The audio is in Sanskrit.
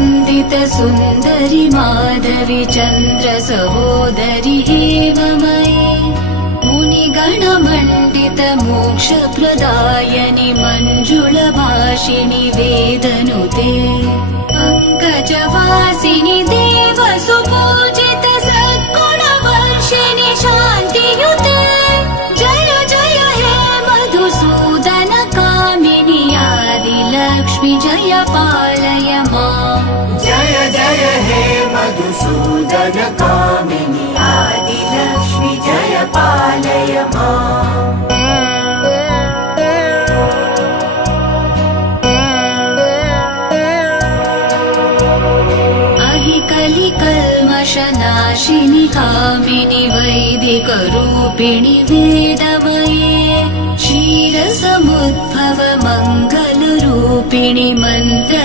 वन्दित सुन्दरि माधवी चन्द्र सहोदरि हेममयी मुनिगणमण्डित मोक्षप्रदायनि मञ्जुलभाषिणि वेदनुते पङ्कजवासिनि देवसुपूजित सद्गुणवर्षिणि शान्तियुते जय जय हे मधुसूदन कामिनि आदिलक्ष्मि जय पालय माम् जय जय हे मधुसूदन कामिनि आदिलक्ष्मि जय पालय माम् कलिकल्मषनाशिनि कामिनि वैदिकरूपिणि वेदमये क्षीरसमुद्भव मङ्गलरूपिणि मन्त्र